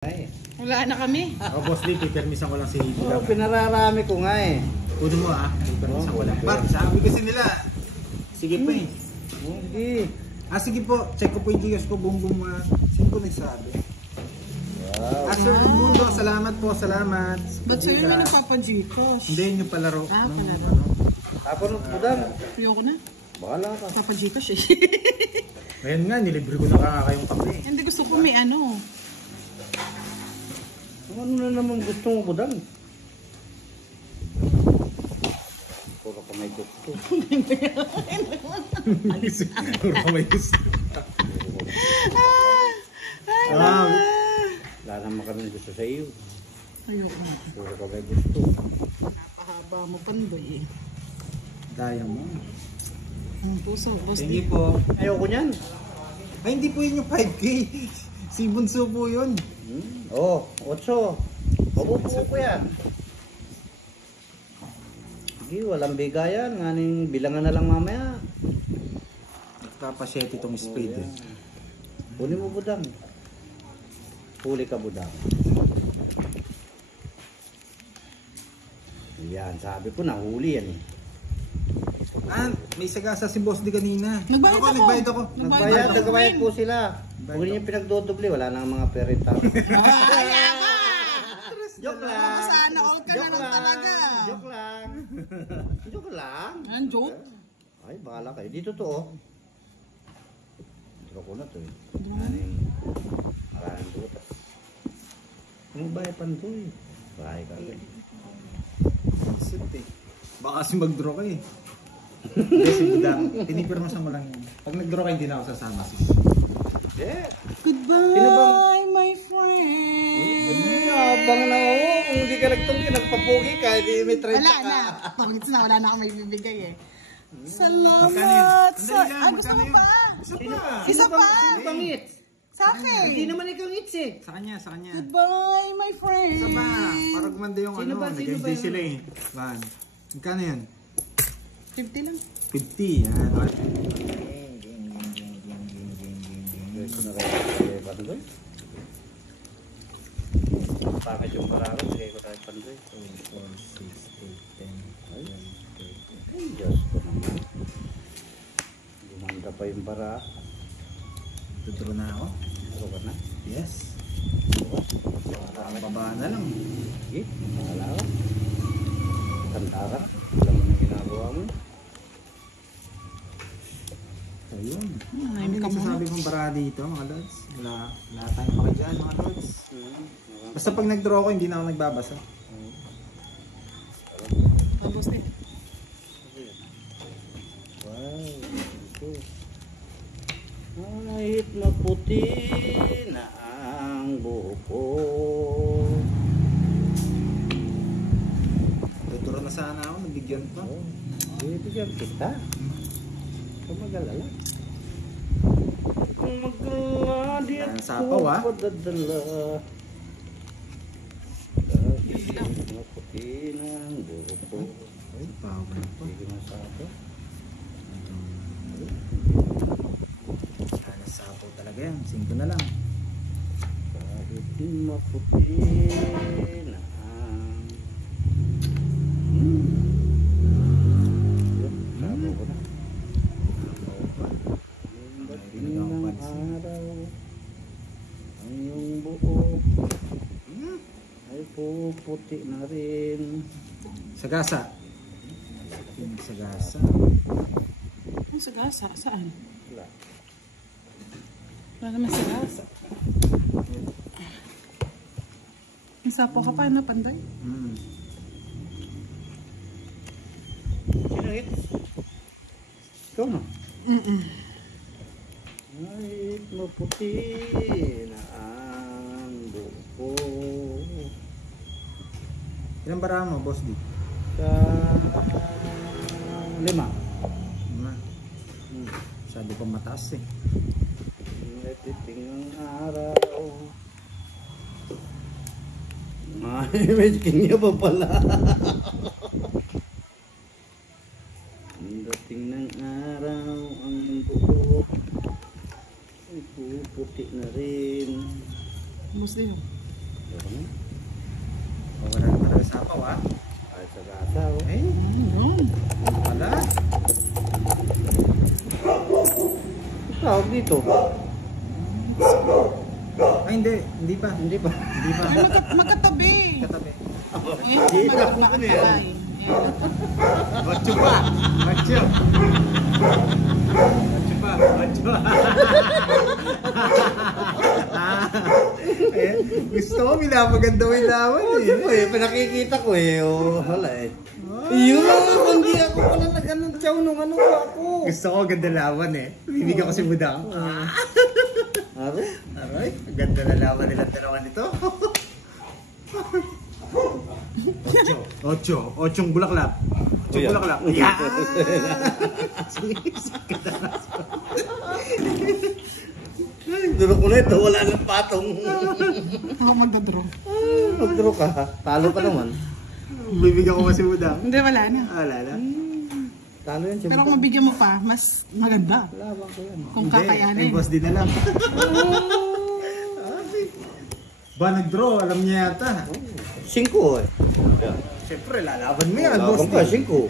Wala na kami. Oh, boss Lee, pipermisan ko lang si Hito. Oo, pinararami ko nga eh. Kunin mo pipermisan ko lang. Bakit? Sabi kasi nila. Sige po eh. Hindi. Sige po, check ko po yung Gcash ko, boom boom. Sino po nagsabi? Wow. Sir Mundo, salamat po, salamat. Ba't sa'yo na nagpapagikos? Hindi, yung palaro. Palaro. Tapos budang. Ayoko na. Bahala ka. Papagikos eh. Ngayon nga, nilibre ko na kayong kape. Hindi gusto ko may ano. Ano na naman gusto mo budang? Puro ka may gusto. Puro ka may gusto. Wala naman kami gusto sa iyo. Ayoko na. Puro ka may gusto. Napahaba mo pandoy eh. Daya mo. Ang puso. Hindi po. Ayoko niyan. Ay, hindi po yun yung 5K. Si Bunso po yun. Oh, 8. Pabubuo ko yan. Sige, walang bigayan. Nganing bilangan na lang mamaya. Nagpapasyete itong speed eh. Huli mo budang. Huli ka budang. Yan, sabi ko na huli yan eh. May sagasa si Boss di kanina. Nagbayad ako. Nagbayad po sila. Huwag niyo pinagdodobli, wala nang mga perita. Joke lang. Sana all ka na lang talaga. Joke lang. Joke lang. Ang joke? Ay, bahala kayo. Dito to oh. Dito ko na to eh. Maraming butas. Ang bayad pandoy. Bahay ka agad. Baka kasi mag-draw ka eh. Hindi, si Budang. Pinipirmasan ko lang yun. Pag nag-draw ka, hindi na ako sasama. Yeah. Goodbye, my friend. Abang na ako. Kung hindi ka nagtungki, nagpapugi ka, hindi may 30 ka. Wala na. Pangits na, wala na akong may bibigay eh. Salamat. Gusto mo pa? Isa pa? Sino pangit? Sa akin. Hindi naman ikaw ngits eh. Sa kanya, sa kanya. Goodbye, my friend. Isa pa. Para gumanda yung Sino ba? nag-enjoy sila eh. Man. Magkano yan? 50 lang. 50. Yan. Pangit yung bararo, sige ko tayo pandoy. 4, 6, 8, 10, 11, 12. Ay, Diyos ko naman. Gumanda pa yung bara. Tuturo na ako. Ano ka na? Yes. Baba na lang. Sige, wala ka. Tantara. Alam mo na ginagawa mo. Ayun. Ay, Ano may yung sasabi kong bara dito mga lods? Wala tayong maki dyan mga lods. Basta pag nag-draw ko, hindi na ako nagbabasa. Tapos eh. Wow. Ito. Kahit maputi na ang buko. Tuturo na sana ako, nabigyan pa. Bibigyan kita. Kung mag-alala. Kung mag-alala, di Ang ako sapaw, padadala. Kahit maputi na ang buko. Ay, power pa. Sige na sapaw. Sapo talaga yan. 5 na lang. Kahit maputi na ang sapaw ko na. Dating ng araw ang iyong buhok ay puputi na rin. Sagasa. Sagasa. Ang sagasa? Saan? Wala. Wala naman sagasa. Ang sapo ka pa na panday? Sino hit? Ikaw na. Kahit maputi na ang buko. Ilang bara mo, Boss D? Sa 5. Sabi ko mataas eh. Natiting ang araw. Ay, may kanya pa pala. Dating ng araw ang buhok ay puputi na rin. Muslim. Wala na talaga sapaw ah. Ay, sa gasa, oh. Eh, wala. Tawag dito. Ay, hindi. Hindi pa. Hindi pa. Hindi pa. Magkatabi. Katabi. Makakatay. Macho pa. Macho. Macho pa. Macho. Eh, gusto ko minapaganda mo yung lawan eh. Siyempre, pinakikita ko eh. Oh, wala eh. Yun, hindi ako pala nag-anong tiyaw nung ano ako. Gusto ko ganda lawan eh. Bibigyan ko si Budang. Aro? Aray, ganda na lawan nilang dalawa nito. Ochong bulaklak. Ochong Kuya. bulaklak. Yeah! Duro ko na ito, wala nang patong. Ako magdadro. Magduro ka, talo ka naman. Bibigyan ko kasi Budang. Hindi, wala na. Wala na. Talo yan, Pero kung mabigyan mo pa, mas maganda. laban ko yan. Kung Hindi, kakayanin. ay boss din na lang. Ba, nag-draw, alam niya yata. 5 eh. Siyempre, lalaban mo yan, boss Laban ka, din. 5.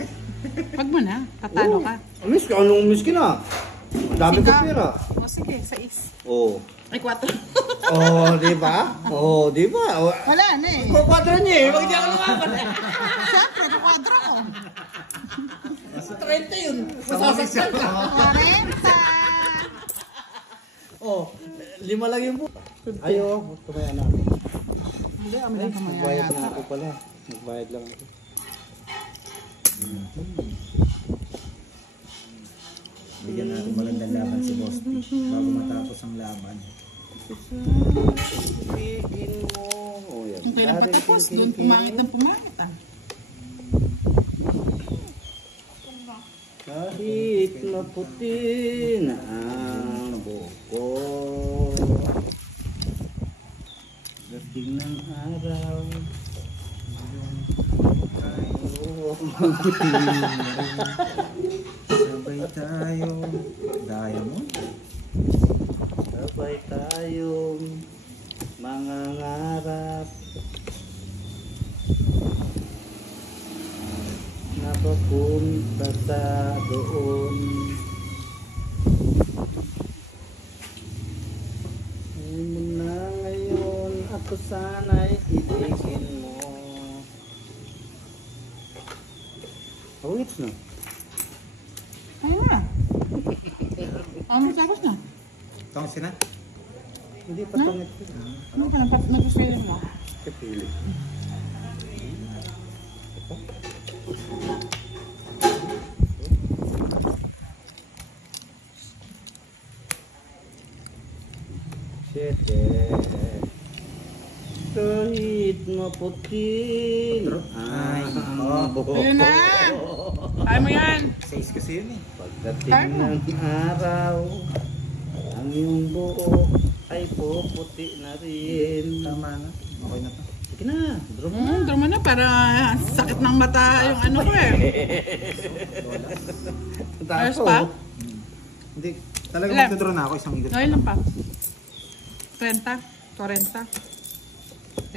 Wag mo na, tatalo ka. Miss ka, anong miss ka na? Ang dami ko Sika. pera. O sige, 6. Oo. Ay, 4. Oh, di ba? Oh, di ba? Oh, Wala na eh. kwadro niya eh. Wag niya ka lumaban eh. Siyempre, nakwadro ko. 30 yun. Masasaktan ka. 40. Oh, 5 lang yung po. Ayo, tumaya na ako. Hindi, kami lang kamaya Nagbayad na yata. ako pala. Nagbayad lang ako. Bigyan natin magandang laban si boss D bago matapos ang laban. Sabihin mo. Oh, yan. Yung kailan patapos, doon pumangit ng pumangit ah. Kahit maputi na ang buko, dating ng araw, Sabay tayo. Diamond. sabay tayong mangangarap, napapunta sa doon. Ngayon mo na ngayon, ako sana'y ibigin mo. Oh, it's na. Ayun na. Ano tapos na? Tong sina? Hindi pa tungit ko. Ano ka na? Nag-sale mo? Kapili. Siyete. Kahit maputi Ay, ang buhok. Ayun na! Kaya mo yan! 6 kasi yun eh. Pagdating ng araw, ang iyong buhok ay puputi na rin. Tama na. Okay na to. Sige na, drop na. Drama na para sakit ng mata yung ano ko eh. Ayos pa? Hindi. Talaga Ilan? magdodraw na ako isang ikot. Ngayon lang pa. 30, 40,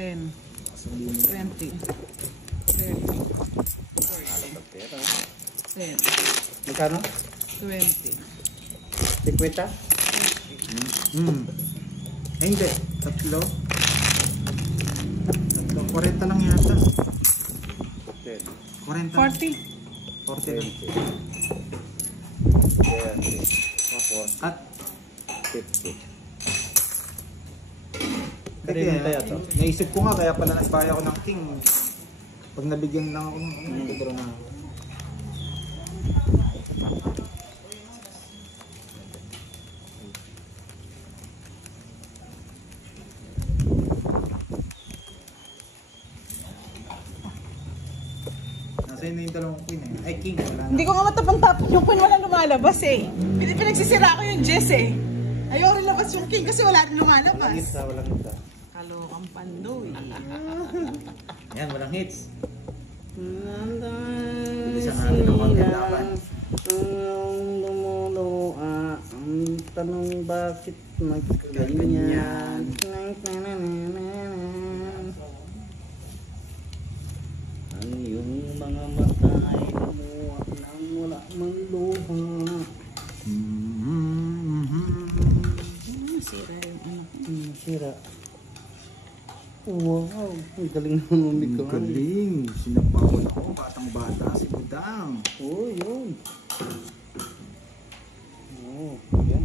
10, 20, 30, 10, Magkano? 20. 50? Ay hindi. Tatlo. 40 lang yata. 10. 40. 40. 40 lang. 20. At 50. Kasi Kaya to. naisip ko nga kaya pala nagbaya ako ng king. Pag nabigyan lang ako ng magdodraw na ako. Nasa yun na yung dalawang queen eh. Ay, king. Wala na. Hindi ko nga matapang-tapon yung queen, wala lumalabas eh. Pinagsisira ko yung Jess eh. Ayaw rin labas yung king kasi wala rin lumalabas. Walang isa. Kalokang pandoy. Yan, walang hits. Bilisan natin ang konti laban. Ang lumuluha, ang tanong bakit magkaganyan. Wow, ang galing naman Ang umikay. galing. Sinapawan ako. Batang-bata si Budang. Oo, yun. Oo, yan.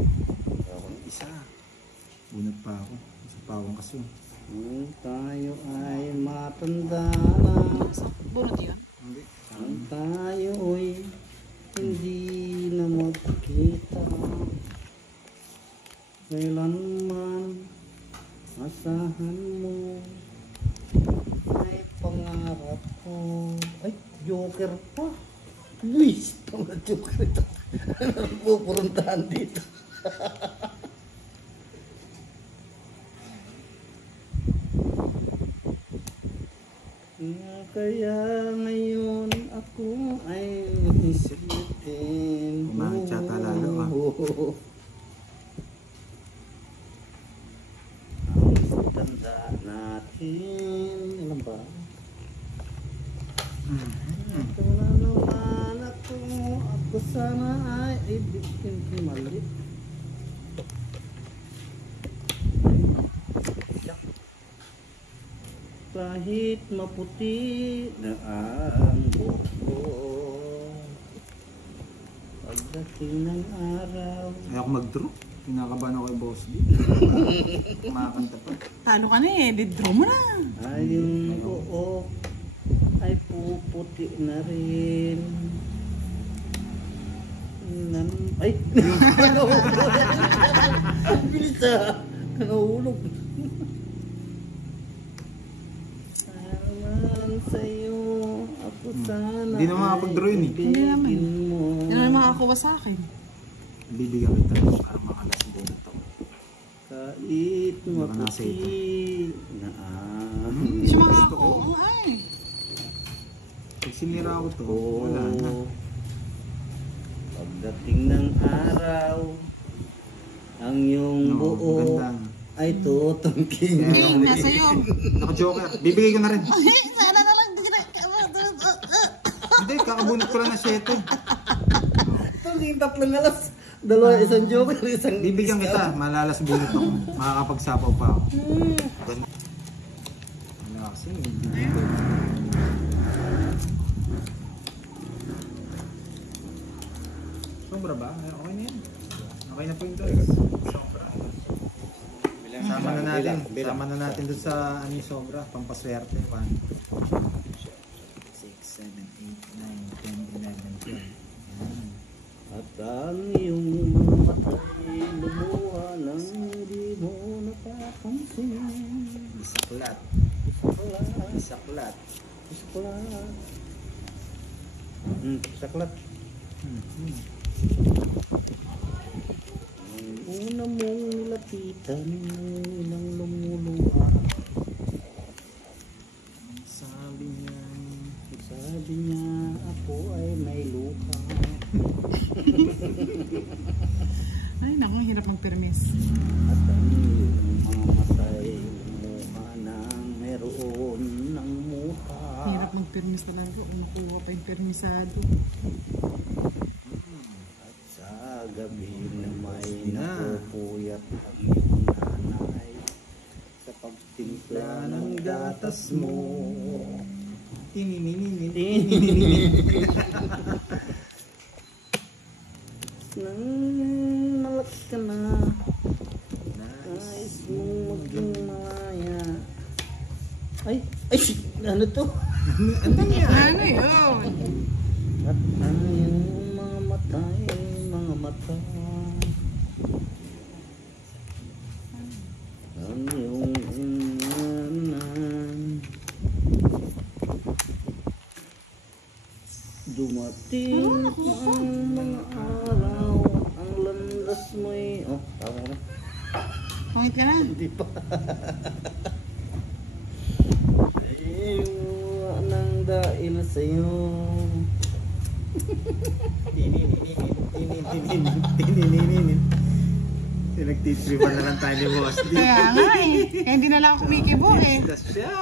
Isa. Bunot pa ako. Sa pawang kasi. Kung tayo ay matanda na, Bunot yun. Hindi. kung tayo ay hindi na magkita, kailanman asahan mo ay pangarap ko. Ay, Joker pa. Luis, tama Joker ito. Ano pupuruntahan dito? Kaya ngayon ako ay isitin. Umangit yata lalo, ah. Ang tanda natin. Alam ba? Ito na naman ako. Ako sana ay ibitin mali. Kahit maputi na ang buhok ko, pagdating ng araw. Ayaw ko mag-draw. Kinakabahan ako kay Boss D. Kumakanta pa. Paano ka na eh? Di-draw mo na. Ay, yung buhok ay puputi na rin. Ay! Bilis ah! Nahulog. Salamat sa'yo. Ako sana Hindi naman makapag-draw yun eh. Hindi naman. mo. Yan ang makakuha sa akin. Bibigyan kita para makalas bunot ako. Kahit Baka nasa maputi na Hindi siya makakuha ay. Pag sinira ako to, wala na. Pagdating ng araw, ang iyong No, buo ganda. ay tutungking. Yeah. Nasa iyo. Naka-joker. Bibigay ko na rin. Ay, sana na lang. Hindi, kakabunot ko lang na 7. Tungking tatlong alas. Dalawa, isang joker, isang Bibigyan kita, malalas bunot ako. Makakapagsapaw pa ako. Ganda. Ano kasi, hindi ko. Sobra ba? Okay na yan. Okay na po yung doon. Sobra. Sama na natin. Sama na natin doon sa ano yung sobra. Pampaswerte. 1, 6, 7, 8, 9, 10, 11, 12. At ang iyong mga matay lumuha nang hindi mo napapansin. Isaklat. Isaklat. Saklat. Saklat. Ang una mong nilapitan ng ilang lumuluha. Sabi niya ako ay may luha. Ay, naku, hirap mag-permis. At ang iyong mga matay lumuha nang meron ng muha. Hirap mag-permis talaga. Kung nakuha pa yung permisado. At sa gabi na may napupuyat ang iyong nanay sa pagtimpla ng gatas mo. Nang malaki ka na, nais mong maging malaya. Ay! Ano to? Ano yan? Ano yun? At ang iyong mga matay, mga mata. Ang iyong inanan. Dumating ang mga araw, ang landas mo'y... Oh, tama na. Pangit ka na. Hindi pa. Nang dahil sa'yo. Nagtitripan na lang tayo ni Boss D. Kaya nga eh. Kaya hindi na lang ako kumikibo eh. Tas siya.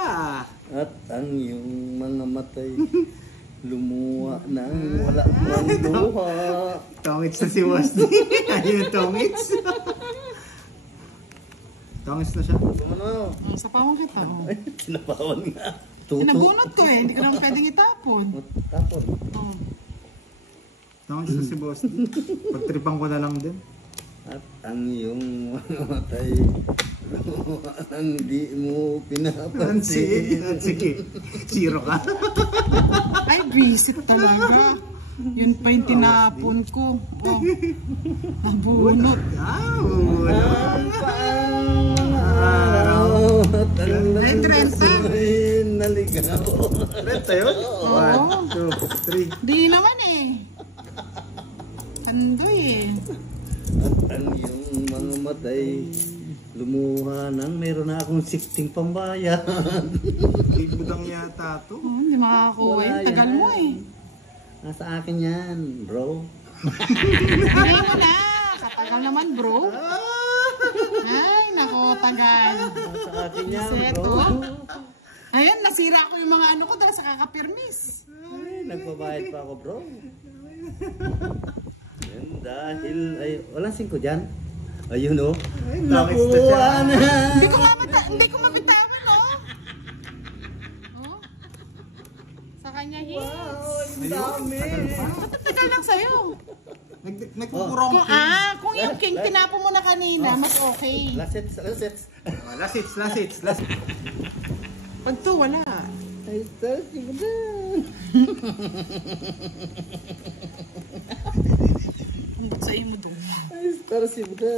At ang iyong mga matay lumuha nang wala mang luha. Tongits na si Boss D. Ayun, tongits. Tangis na siya. Ano? Sapawan kita. Oh. Sinapawan nga. Tuto. Sinabunot ko eh. Hindi ko naman pwedeng itapon. Tapon. Oh. Tangis na si Boss D. Pagtripan ko na lang din. At ang iyong matay. Ang di mo pinapansin. Sige. Zero ka. Ay, visit talaga. Yun pa yung tinapon ko. Oh. Nabunot. Ay, 30. Naligaw. 30 yun? Oo. 1, 2, 3. Di naman eh. Kandoy eh. At ang iyong mga matay. Lumuha nang meron na akong sifting pambayan. Ibudang yata to. Hindi makakakuha yun. Tagal mo eh. Nasa akin yan, bro. Hindi mo na. Katagal naman bro. Ay, nako, tagal. Nasa akin yan, Seto. bro. Ayun, nasira ko yung mga ano ko dahil sa kakapirmis. Ay, nagbabayad pa ako, bro. Yan, dahil, ay, walang 5 dyan. Ayun, oh. Nakuha na. Hindi ko mabitawan, no? Oh? Sa kanya hits. Ang dami. Tagal lang sa'yo. Nagpupurong Kung yung king tinapo mo na kanina, mas okay. Last hits. Last hits. Pag to, wala. Ay, tasty mo na. Ang sa'yo mo doon. Ay, tasty mo na.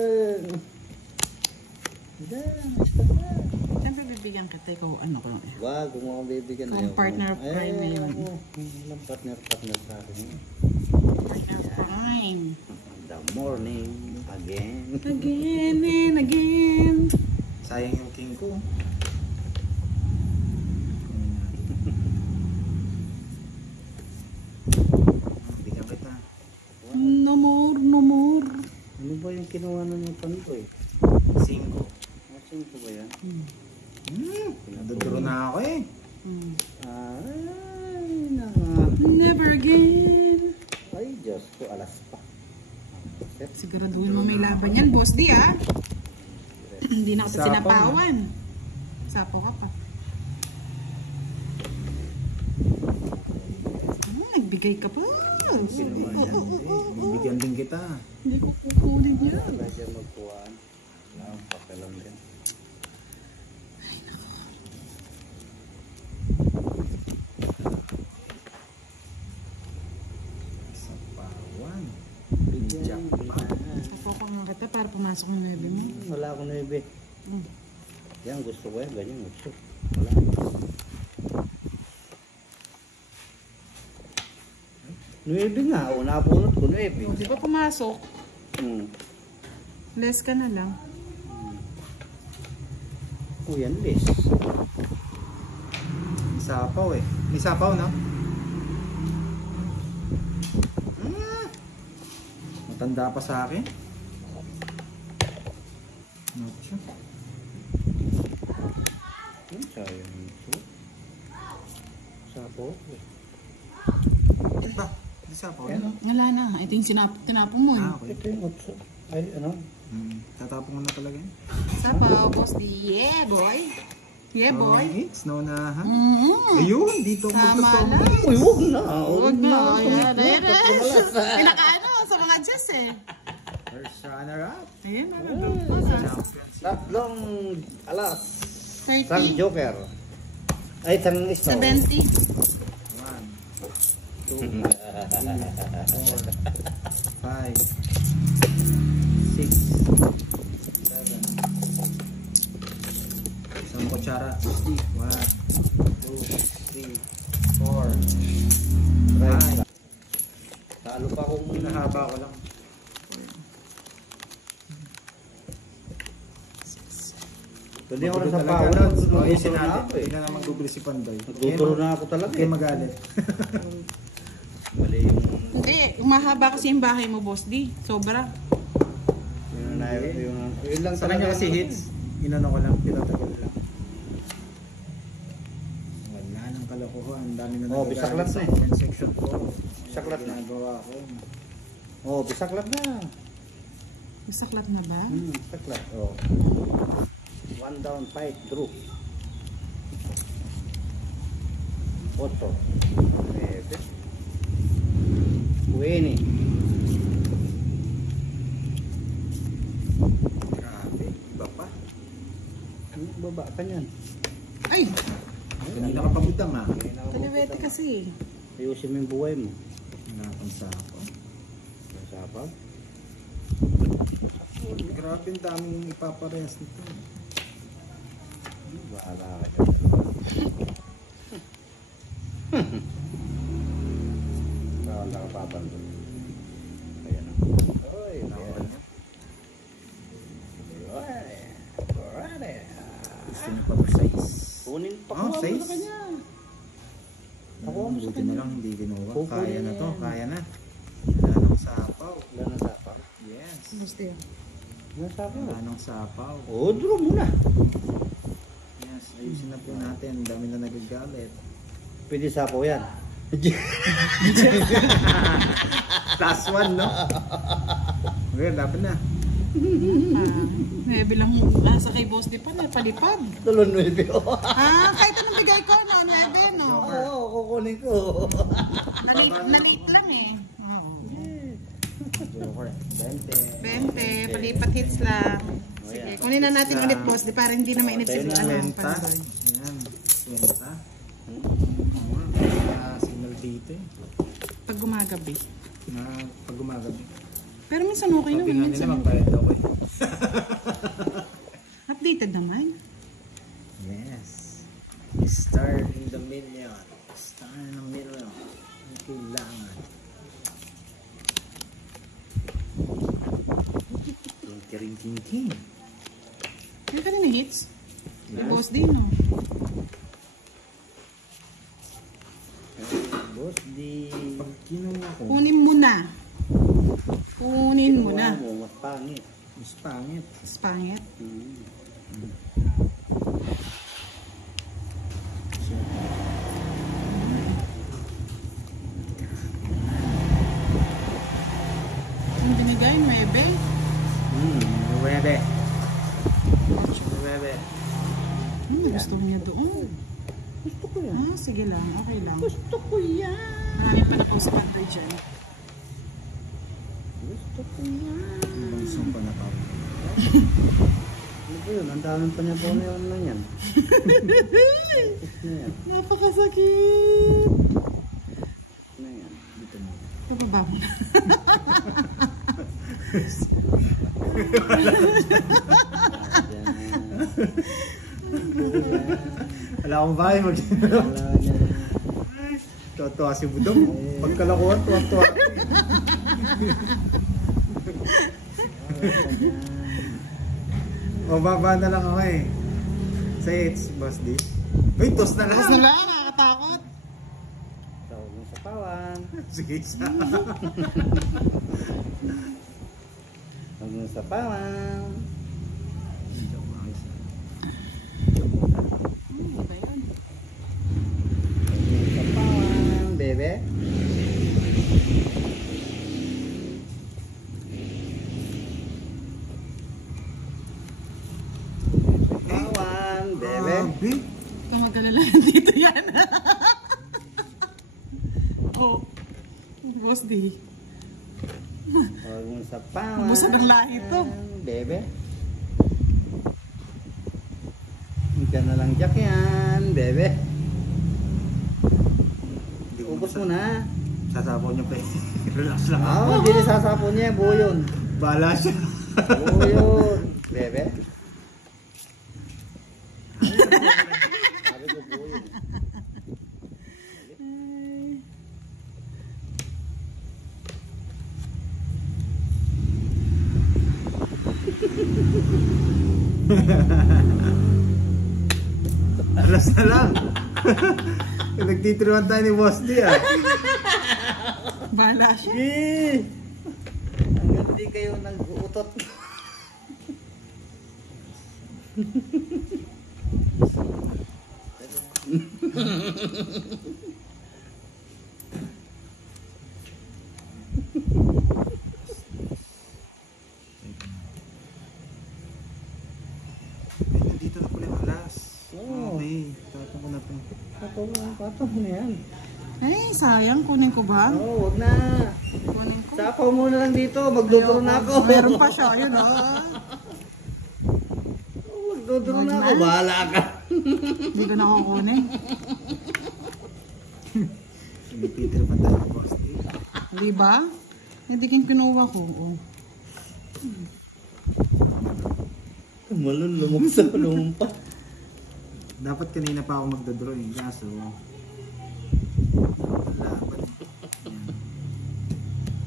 Siyempre bibigyan kita, ikaw ano ko lang eh. Wag, kung ako bibigyan na Kung partner of crime na yun. Walang partner sa akin. Partner prime. The morning, again. Again and again. Sayang yung king ko. Bigyan kita. No more. Ano ba yung kinuha na ng pantoy? 5. Masin ko ba yan? Naduduro na ako eh. Ay, Never again. Ay, Diyos ko, alas pa. Siguraduhin mo may laban yan, boss di ah. Hindi na kita Sapaw sinapawan. Sapaw ka pa. Nagbigay ka pa. Bibigyan din kita. Hindi ko kukunin yan. Wala dyan magkuhaan. Wala akong pakialam din. Sapawan. Bigyan pa. Sapaw ka nga kita para pumasok ng nebe mo. Wala akong 9. Yan, gusto ko yan. Ganyan, gusto. Wala. Nuebe nga. O, napunot ko 9. Di ba pumasok? Less ka na lang. O, yan, list. May sapaw eh. May sapaw na. Matanda pa sa akin. Ano siya? Sayang ito. Sapo. Ba? May sapaw yan. Wala na. Ito yung tinapon mo eh. Okay. Ito yung 8. Ay, ano? Tatapon ko na talaga yan. Sapaw, boss di. Yeah, boy. Yeah, boy. Hits, no na ha? Mm-hmm. Ayun, dito ko Tama lang. Uy, huwag na. Huwag na. Pinakaano sa mga Diyos eh. First runner-up. Ayun, ano daw pa na. Championship. Tatlong alas. Isang 30, joker. Ay, isang stone. 70. 1, 2, 3, 4, 5, 6, 7. Isang kutsara. 1, 2, 3, 4, 5. Talo pa kung Nahaba ko lang. Pwede ako na sa Talaga, power. ayusin Nagtuturo na natin. ako eh. Hindi na naman gugulo si Pandoy. Nagtuturo na ako talaga Okay, eh. magalit. Mali yung... Hindi, umahaba kasi yung bahay mo, boss di. Sobra. Yun lang Sa kanya kasi hits, inano ko lang, pinatagal lang. Wala nang kalokohan. Ang dami na Oh, bisaklat sa na eh. comment section ko. Bisaklat na. Ginagawa ko. Oh, bisaklat na. Masaklat na ba? Bisaklat. Oh. 1 down, 5 draw. 8. 9. 20. Grabe, iba pa. Baba ka niyan. Ay! Hindi nakapagutang ha. Kaliwete kasi. Ayusin mo yung buhay mo. Napansapo. Sasapaw. Grabe, ang daming ipaparehas nito. Bahala ka dyan. Bahala ka papandun. Ayan na. Oy, ayan. Gusto niyo pa ba size? Kunin pa Oh, ko size? sa kanya. Ako mo sa Buti kanya. na lang hindi kinuha. Kukunin Kaya na to, yan. kaya na. Wala nang sapaw. Wala na sapaw. Yes. Gusto yun. Wala na sapaw. Wala nang sapaw. Oh, draw muna. Yes, ayusin na po natin. Ang dami na nagagalit. Pwede sapaw yan. Plus 1, no? Okay, dapat na. Bilang sa kay Boss di pa na palipad. Tulon 9. Kahit anong bigay ko, no? 9, no? Oo, kukunin ko. Nalit lang eh. Joker. 20. 20, palipat hits lang. Sige, kunin na natin ulit, Boss. Di para hindi na mainit si Tayo na, 20. ano, Pandoy. Ayan. 20. Signal dito eh. Pag gumagabi. Pag gumagabi. Pero minsan okay Sabi naman. nga nila Minsan magbayad daw eh. updated naman. Yes. Star in the million. Star in the million. Ang kailangan. Ring king king. Yung kanina hits. Yes. Boss din, no? Boss, di... Pag kinuha ko, Kunin mo na. Kunin mo na. Mas pangit. mas pangit. Spangit. Yung binigay, 9. 9. 9. Gusto niya doon. Gusto ko yan. Sige lang. Okay lang. Gusto ko yan. Marami pa na po sa Pandoy dyan. Gusto ko yan. Bansong pa na pa. Ano ba yun? Ang daming pa niya po na yun lang yan. Ano yan? Napakasakit. Ano yan? Dito mo. Pababa mo na. Wala akong bahay mag... Wala niya. Tuwa-tuwa si Budong. Pagkalakuhan, tuwa-tuwa. Mababa na lang ako eh. Say it's boss D. Uy, toss na lang. Tapos na lang, nakakatakot. Tawag mo sa pawan. Sige, isa. Tawag mo sa pawan. Iba yun. Tawag mo sa pawan, bebe. Pawan, bebe. Grabe. Tumagalala dito yan. Oh. Boss D. Tawag mo sa pawan. Busog ang lahi to. Bebe. Hindi ka na lang jack yan, bebe. Hindi ko Ubus mo na. Sasabaw niyo pa eh. Relax lang. Ah, hindi na sasapon niya, buo yun. Bahala siya. Buo yun. Bebe. Sabi ko buo yun. Alas na lang. Nagtitiriwan tayo ni Boss D ah. Bahala siya. Eh! Hanggang di kayo nag-uutot. Dito Tatang ko na to. Patong na yan. Ay, sayang. Kunin ko ba? Oo, wag na. Kunin ko. Sapaw muna lang dito, magduduro na ako. Meron pa siya, yun o. Magduduro na ako, bahala ka. Hindi ko nakukunin. Hindi Peter pa tayo, boss. Di ba? Hindi kin kinuha ko. Oh. Malulumog sa lumpa. Dapat kanina pa ako magdodrawing, kaso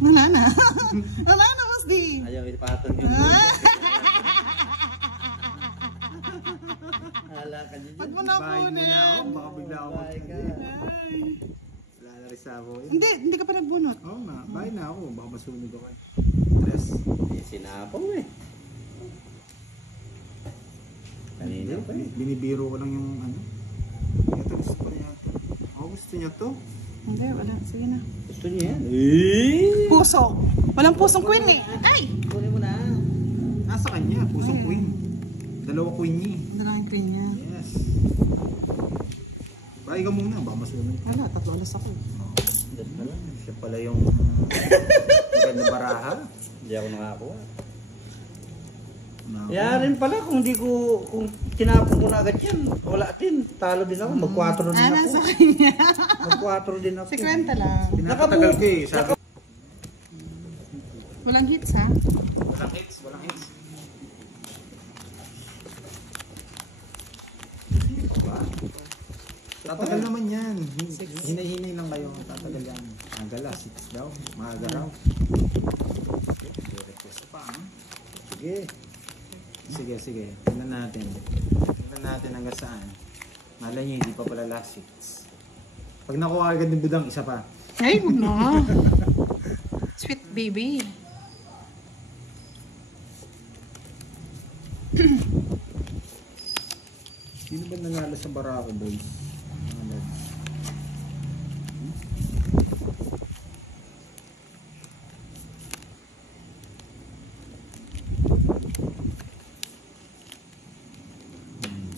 Wala na. Wala na, Boss D. Ayaw ipatong yung Hala ka dyan. Ba't mo na bahay muna ako, kunin? baka bigla ako Bahay ka. Ay. wala na rin sa ako yun. Hindi ka pa nagbunot. Oo nga, bahay na ako, baka masunog ako eh. Stress. Sinapaw eh. Kanina pa eh. Binibiro ko lang yung ano. Ito gusto ko niya ito. Oh, gusto niya to? Hindi, wala. Sige na. Gusto niya yan? Eh! Puso. Walang pusong queen eh. Ay! Kunin mo na. Nasa kanya, pusong queen. Dalawa queen niya. Dalawang queen niya. Yes. Bahay ka muna, baka masunog. Wala, 3 alas ako. Dad na lang. Siya pala yung maganda baraha. Hindi ako nakakuha. Nako. Kaya rin pala kung tinapon ko na agad yan, wala din. Talo din ako. Mag-4 din ako. Nasa kanya. Mag-4 din ako. 50 lang. Pinapatagal ko eh. Sabi, Walang hits ha? walang hits, walang hits. Tatagal naman yan. Hinay-hinay lang kayo. Tatagal yan. Agala, 6 daw. Maaga raw. Request pa. Sige. Sige. Tingnan natin. Tingnan natin hanggang saan. Malay nyo, hindi pa pala last 6. Pag nakuha agad ng budang, isa pa. Ay, huwag na. Sweet baby. Sino ba nanalo sa Barako, boys? Mga lads.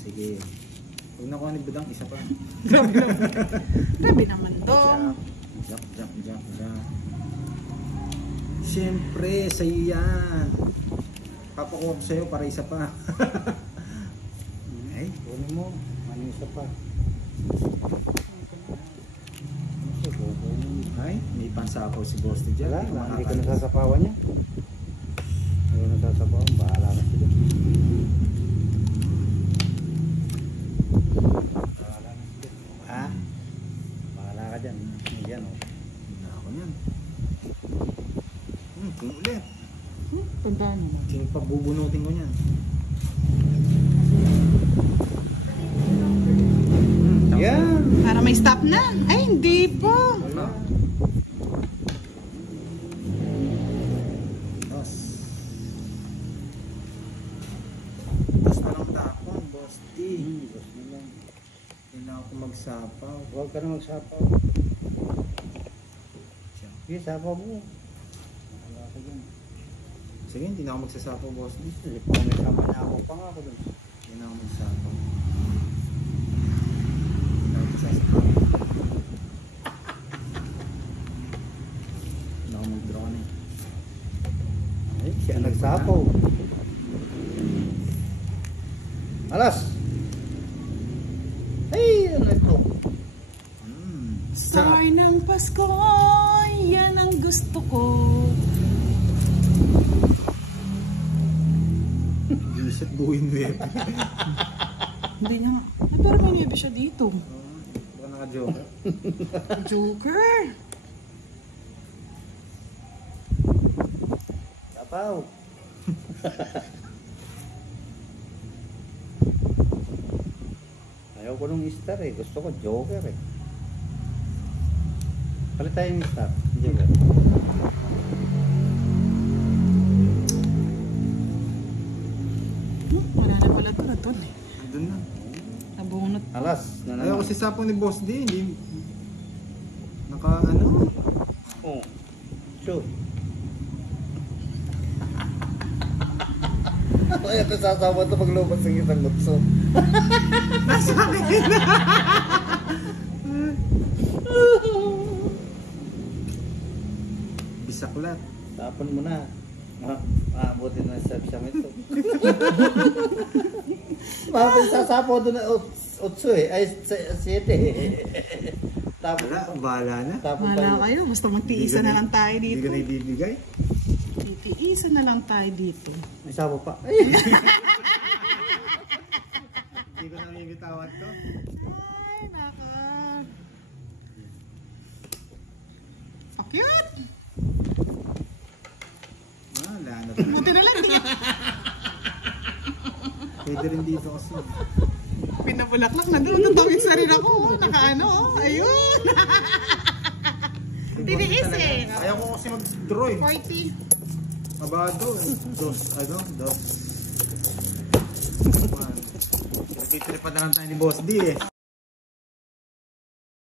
Sige. Pag nakuha ni budang, isa pa. Grabe naman dong. Jump. Siyempre, sa'yo yan. Papakuha ko sa'yo para isa pa. Ay, kunin mo. Ano isa pa? Ay, may pansapaw si Boss D dyan. Wala, hindi ko nasasapawan niya. Hindi ko nasasapawan. Bahala na sila. Ha? Bahala ka dyan. Yan o. Hindi ako yan. King ulit. Tandaan mo. King pagbubunutin ko niyan. Yan! Para may stop na. Ay, hindi po. Wala. Dos. Dos na lang tapon, Boss D. Gusto mo lang. Kailangan ko magsapaw. Huwag ka na magsapaw. Sige, sapaw mo. Bahala ka dyan. Sige, hindi na ako magsasapaw, Boss D. Hindi pa may sama na ako pa nga ako dun. Hindi na ako magsapaw. Hindi na ako magsasapaw. Hindi na ako mag-drone eh. Ay, siya nagsapaw. Alas! Ay, ano ito? Star ng Pasko, yan ang gusto ko. Isip buhin mo eh. Hindi na nga. Ay, pero may niebe siya dito. Baka naka-joke. Joker! Sapaw! Ayaw ko nung star eh. Gusto ko joker eh. Palit tayo yung star. Joker. Wala na pala ito na ton eh. Andun na. Nabunot. Alas! Ayaw ko si sapong ni Boss D. Hindi. Naka ano? Oh. Sure. Kaya ito sasawa ito pag lumabas ng isang lutso. Nasa akin. Bisaklat. Tapon mo na. Maabuti na sa siyam ito. Sasapo doon na 8 eh. Ay, 7. Tapon Wala, bahala na. Tapon Wala kayo, basta magtiisan na lang tayo Hindi dito. ka na ibibigay. Titiisan na lang tayo dito. May sapo pa. Hindi ko na bibitawan to. Ay, naka. So cute! Wala na. Buti na lang, hindi Pwede rin dito kasi. pinabulaklak na doon. Natawid sa rin ako. Nakaano, ayun. Tiniis eh. Ayaw ko kasi mag-draw eh. 40. Abado eh. Dos. Pinagtitripan na lang tayo ni Boss D eh.